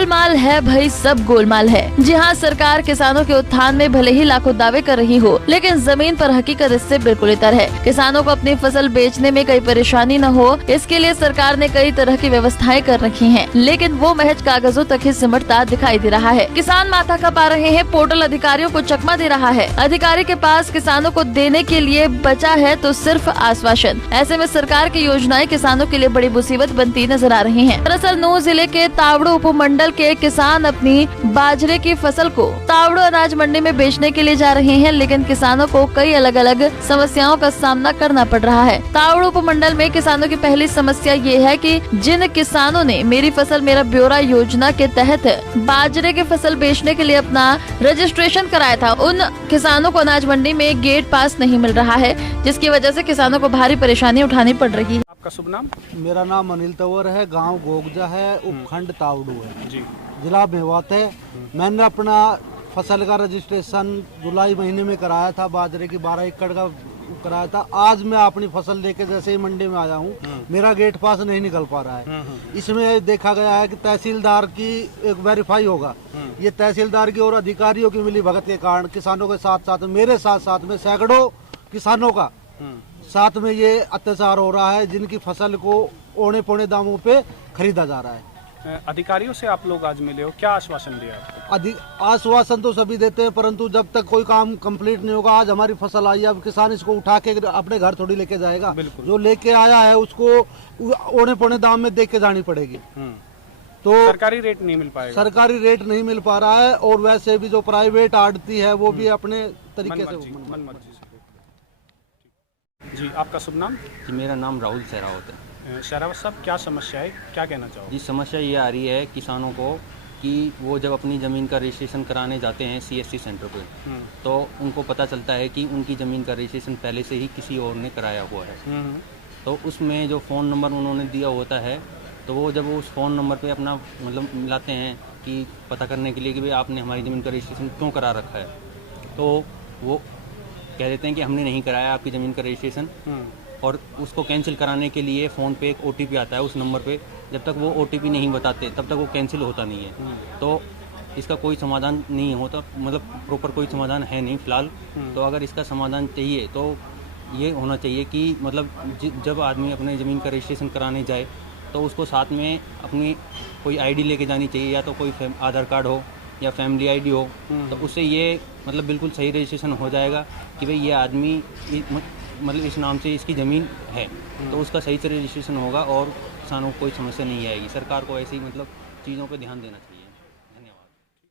गोलमाल है भाई, सब गोलमाल है। जी हाँ, सरकार किसानों के उत्थान में भले ही लाखों दावे कर रही हो, लेकिन जमीन पर हकीकत इससे बिल्कुल इतर है। किसानों को अपनी फसल बेचने में कई परेशानी न हो, इसके लिए सरकार ने कई तरह की व्यवस्थाएं कर रखी हैं, लेकिन वो महज कागजों तक ही सिमटता दिखाई दे रहा है। किसान माथा खपा रहे हैं, पोर्टल अधिकारियों को चकमा दे रहा है। अधिकारी के पास किसानों को देने के लिए बचा है तो सिर्फ आश्वासन। ऐसे में सरकार की योजनाएं किसानों के लिए बड़ी मुसीबत बनती नजर आ रही हैं। दरअसल नूंह जिले के तावड़ो उपमंडल के किसान अपनी बाजरे की फसल को तावड़ो अनाज मंडी में बेचने के लिए जा रहे हैं, लेकिन किसानों को कई अलग अलग समस्याओं का सामना करना पड़ रहा है। तावड़ो उपमंडल में किसानों की पहली समस्या ये है कि जिन किसानों ने मेरी फसल मेरा ब्यौरा योजना के तहत बाजरे की फसल बेचने के लिए अपना रजिस्ट्रेशन कराया था, उन किसानों को अनाज मंडी में गेट पास नहीं मिल रहा है, जिसकी वजह से किसानों को भारी परेशानी उठानी पड़ रही है। आपका शुभ नाम? मेरा नाम अनिल तंवर है, गांव गोगजा है, उपखंड तावड़ू है जी, जिला मेवात है। मैंने अपना फसल का रजिस्ट्रेशन जुलाई महीने में कराया था, बाजरे की 12 एकड़ का कराया था। आज मैं अपनी फसल लेके जैसे ही मंडी में आया हूँ, मेरा गेट पास नहीं निकल पा रहा है। इसमें देखा गया है कि तहसीलदार की एक वेरीफाई होगा, ये तहसीलदार की और अधिकारियों की मिली भगत के कारण किसानों के साथ साथ मेरे साथ में सैकड़ों किसानों का साथ में ये अत्याचार हो रहा है, जिनकी फसल को औने पौने दामों पे खरीदा जा रहा है। अधिकारियों से आप लोग आज मिले हो, क्या आश्वासन दिया आपको? आश्वासन तो सभी देते हैं, परंतु जब तक कोई काम कंप्लीट नहीं होगा। आज हमारी फसल आई है, अब किसान इसको उठा के अपने घर थोड़ी लेके जाएगा। जो लेके आया है उसको औने पौने दाम में देख के जानी पड़ेगी। तो सरकारी रेट नहीं मिल पाएगा, सरकारी रेट नहीं मिल पा रहा है, और वैसे भी जो प्राइवेट आड़ती है वो भी अपने तरीके से मनमर्जी। जी, आपका शुभ नाम? जी, मेरा नाम राहुल सहरावत है। शहरावत साहब, क्या समस्या है, क्या कहना चाहोगे? जी, समस्या ये आ रही है किसानों को कि वो जब अपनी ज़मीन का रजिस्ट्रेशन कराने जाते हैं CSC सेंटर पे, तो उनको पता चलता है कि उनकी ज़मीन का रजिस्ट्रेशन पहले से ही किसी और ने कराया हुआ है। तो उसमें जो फ़ोन नंबर उन्होंने दिया होता है, तो वो जब वो उस फ़ोन नंबर पे अपना मतलब मिलाते हैं कि पता करने के लिए कि भाई आपने हमारी ज़मीन का रजिस्ट्रेशन क्यों करा रखा है, तो वो कह देते हैं कि हमने नहीं कराया आपकी ज़मीन का रजिस्ट्रेशन। और उसको कैंसिल कराने के लिए फ़ोन पे एक OTP आता है उस नंबर पे, जब तक वो OTP नहीं बताते तब तक वो कैंसिल होता नहीं है। तो इसका कोई समाधान नहीं होता, मतलब प्रॉपर कोई समाधान है नहीं फ़िलहाल। तो अगर इसका समाधान चाहिए तो ये होना चाहिए कि मतलब जब आदमी अपने ज़मीन का रजिस्ट्रेशन कराने जाए तो उसको साथ में अपनी कोई ID लेके जानी चाहिए, या तो कोई आधार कार्ड हो या फैमिली ID हो, तो उससे ये मतलब बिल्कुल सही रजिस्ट्रेशन हो जाएगा कि भाई ये आदमी मतलब इस नाम से इसकी ज़मीन है, तो उसका सही से रजिस्ट्रेशन होगा और किसानों को कोई समस्या नहीं आएगी। सरकार को ऐसी मतलब चीज़ों पे ध्यान देना चाहिए।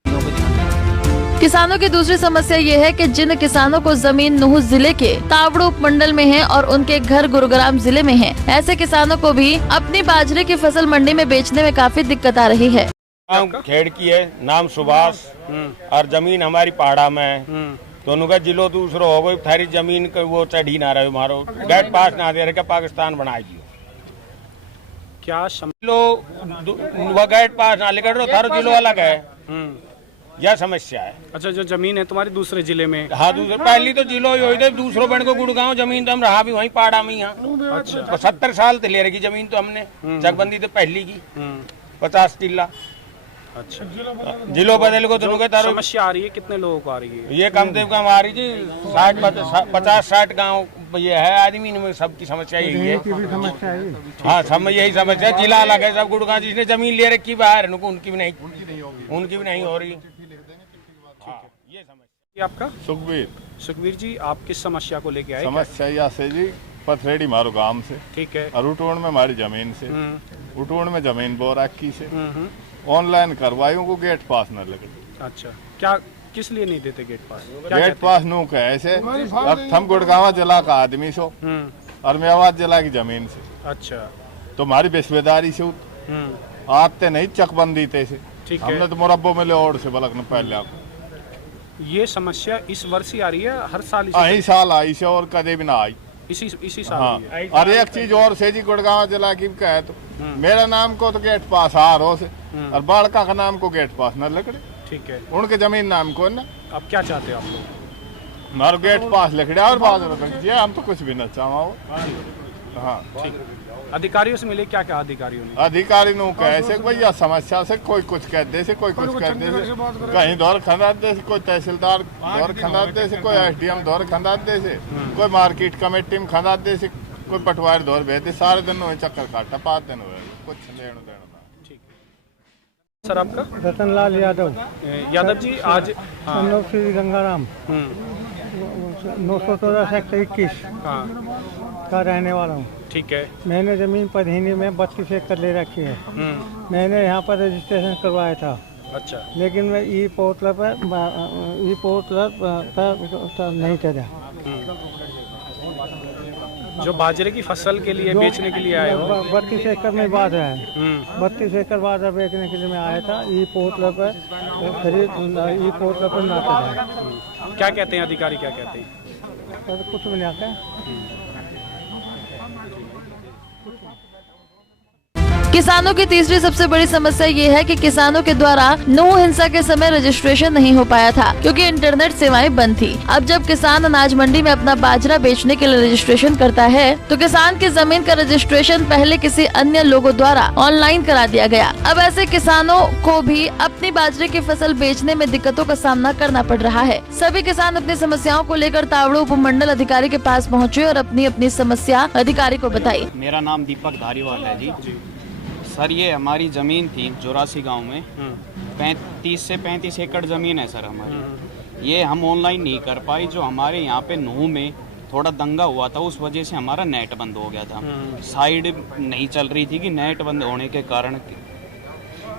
धन्यवाद। किसानों की दूसरी समस्या ये है कि जिन किसानों को जमीन नूंह जिले के तावड़ो उपमंडल में है और उनके घर गुरुग्राम जिले में है, ऐसे किसानों को भी अपनी बाजरे की फसल मंडी में बेचने में काफी दिक्कत आ रही है। खेड़ की है, नाम सुभाष, और जमीन हमारी पहाड़ा में है। दोनों का जिलो दूसरो हो गई, थारी जमीन को वो चढ़ी ना रहे, मारो गेट पास ना दे रहे, पाकिस्तान बनाई दियो। क्या जिलो वो गेट पास ना लेकर रो, थारो जिलो अलग है, यह समस्या है। अच्छा, जो जमीन है तुम्हारी दूसरे जिले में? हाँ, दूसरे पहली तो जिलो ही हुई, दूसरों बन को गुड़गांव जमीन तो हम रहा भी वहीं पहाड़ा में। यहाँ अच्छा, 70 साल ले रही जमीन तो हमने, चकबंदी तो पहली की 50 किला। अच्छा, जिलो बदल को दोनों के तारो समस्या आ रही है, कितने लोगों को आ रही है? ये कम से कम आ रही जी 50-60 गांव ये है आदमी में, सबकी समस्या यही है। हाँ, सब यही समस्या, जिला अलग है सब। गुड़गांव जिसने जमीन ले रखी बाहर, उनकी भी नहीं हो रही। ये समस्या। आपका? सुखबीर जी, आप किस समस्या को लेके आए? समस्या यहाँ से जी पथरेड़ी मारो गांव से, ठीक है, और उटोन में हमारी जमीन से, उटोन में जमीन बोराकी से ऑनलाइन करवायूं को गेट पास न लगे। अच्छा, क्या किस लिए नहीं देते गेट पास? गेट पास नू कह ऐसे, अब हम गुड़गांव जिला का आदमी सो और मेवात जिला की जमीन से। अच्छा, तो हमारी बेसवेदारी से आते नहीं चकबंदी थे से, हमने तो मुरब्बों में ले और से बलक न पहले। आपको ये समस्या इस वर्ष ही आ रही है? हर साल यही साल आई से और कदे भी ना आई, इसी साल? हाँ। और एक चीज और से जी, गुड़गांव जिला की कहे तो मेरा नाम को तो गेट पास आ रो से, और बाड़का का नाम को गेट पास न लकड़े, ठीक है, उनके जमीन नाम को ना। अब क्या चाहते हो आप लोग? हमारे गेट पास लकड़े और बात, हम तो कुछ भी न चाहो। हाँ अधिकारियों से मिले, क्या क्या अधिकारियों ने? अधिकारी नु कैसे भैया समस्या से कोई कुछ कह दे से, कोई कुछ कह दे से, कहीं दौर खंदा दे से, कोई तहसीलदार दौर खंदा दे से, कोई एसडीएम दौर खंदा दे से, कोई मार्केट कमेटी में खंदा दे से, कोई पटवारी दौर भेज दे, सारे दिन वही चक्कर काटा 5 दिन हुए, कुछ लेना देना। ठीक है सर, आपका? रतनलाल यादव। यादव जी, आज हम श्री गंगाराम 914 सेक्टर 21 का रहने वाला हूँ। ठीक है। मैंने ज़मीन पधीनी में 32 एकड़ ले रखी है। मैंने यहाँ पर रजिस्ट्रेशन करवाया था। अच्छा। लेकिन मैं ई पोर्टल पर नहीं चला। जो बाजरे की फसल के लिए बेचने के लिए आए हो? 32 एकड़ में बाजरा है। 32 एकड़ बाजरा बेचने के लिए मैं आया था। ई पोर्टल पर ई पोर्टल पर ना चला। क्या कहते हैं अधिकारी, क्या कहते हैं? कुछ भी नहीं आता। किसानों की तीसरी सबसे बड़ी समस्या ये है कि किसानों के द्वारा नो हिंसा के समय रजिस्ट्रेशन नहीं हो पाया था, क्योंकि इंटरनेट सेवाएं बंद थी। अब जब किसान अनाज मंडी में अपना बाजरा बेचने के लिए रजिस्ट्रेशन करता है, तो किसान की जमीन का रजिस्ट्रेशन पहले किसी अन्य लोगों द्वारा ऑनलाइन करा दिया गया। अब ऐसे किसानों को भी अपनी बाजरे की फसल बेचने में दिक्कतों का सामना करना पड़ रहा है। सभी किसान अपनी समस्याओं को लेकर तावड़ू उपमंडल अधिकारी के पास पहुँचे और अपनी अपनी समस्या अधिकारी को बताई। मेरा नाम दीपक धारीवाल है जी। सर, ये हमारी ज़मीन थी जोरासी गांव में, 30 से 35 एकड़ ज़मीन है सर हमारी। ये हम ऑनलाइन नहीं कर पाई। जो हमारे यहाँ पे नूह में थोड़ा दंगा हुआ था, उस वजह से हमारा नेट बंद हो गया था। साइड नहीं चल रही थी कि नेट बंद होने के कारण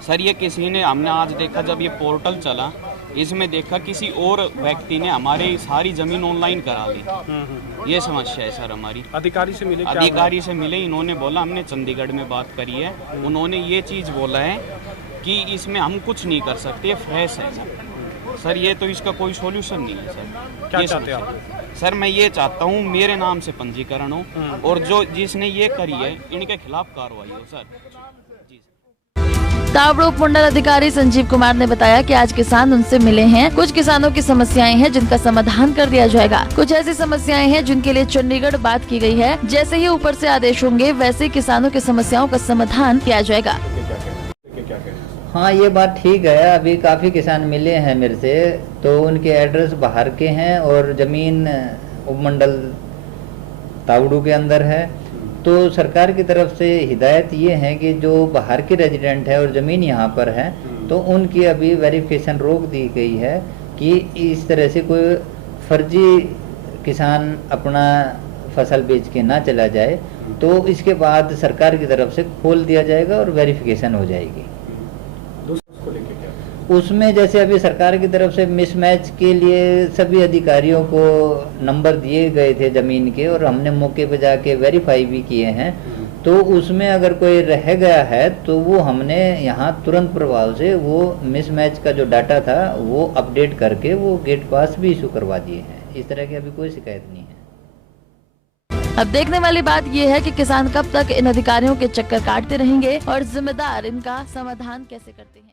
सर ये किसी ने, हमने आज देखा जब ये पोर्टल चला, इसमें देखा किसी और व्यक्ति ने हमारी सारी ज़मीन ऑनलाइन करा ली। ये समस्या है सर हमारी। अधिकारी से मिले? अधिकारी से मिले, इन्होंने बोला, हमने चंडीगढ़ में बात करी है, उन्होंने ये चीज़ बोला है कि इसमें हम कुछ नहीं कर सकते, फ्रेश है सर। ये तो इसका कोई सॉल्यूशन नहीं है सर। क्या चाहते हैं आप? सर मैं ये चाहता हूँ मेरे नाम से पंजीकरण हो और जो जिसने ये करी है इनके खिलाफ कार्रवाई हो सर। तावड़ू उपमंडल अधिकारी संजीव कुमार ने बताया कि आज किसान उनसे मिले हैं। कुछ किसानों की समस्याएं हैं जिनका समाधान कर दिया जाएगा। कुछ ऐसी समस्याएं हैं जिनके लिए चंडीगढ़ बात की गई है। जैसे ही ऊपर से आदेश होंगे, वैसे ही किसानों की समस्याओं का समाधान किया जाएगा। हाँ, ये बात ठीक है। अभी काफ़ी किसान मिले हैं मेरे से, तो उनके एड्रेस बाहर के हैं और ज़मीन उपमंडल तावड़ू के अंदर है। तो सरकार की तरफ से हिदायत ये है कि जो बाहर के रेजिडेंट है और ज़मीन यहाँ पर है, तो उनकी अभी वेरिफिकेशन रोक दी गई है कि इस तरह से कोई फर्जी किसान अपना फसल बेच के ना चला जाए। तो इसके बाद सरकार की तरफ से खोल दिया जाएगा और वेरिफिकेशन हो जाएगी। उसमें जैसे अभी सरकार की तरफ से मिसमैच के लिए सभी अधिकारियों को नंबर दिए गए थे ज़मीन के, और हमने मौके पर जाके वेरीफाई भी किए हैं। तो उसमें अगर कोई रह गया है तो वो हमने यहाँ तुरंत प्रभाव से वो मिसमैच का जो डाटा था वो अपडेट करके वो गेट पास भी इशू करवा दिए हैं। इस तरह की अभी कोई शिकायत नहीं है। अब देखने वाली बात ये है कि किसान कब तक इन अधिकारियों के चक्कर काटते रहेंगे और जिम्मेदार इनका समाधान कैसे करते हैं।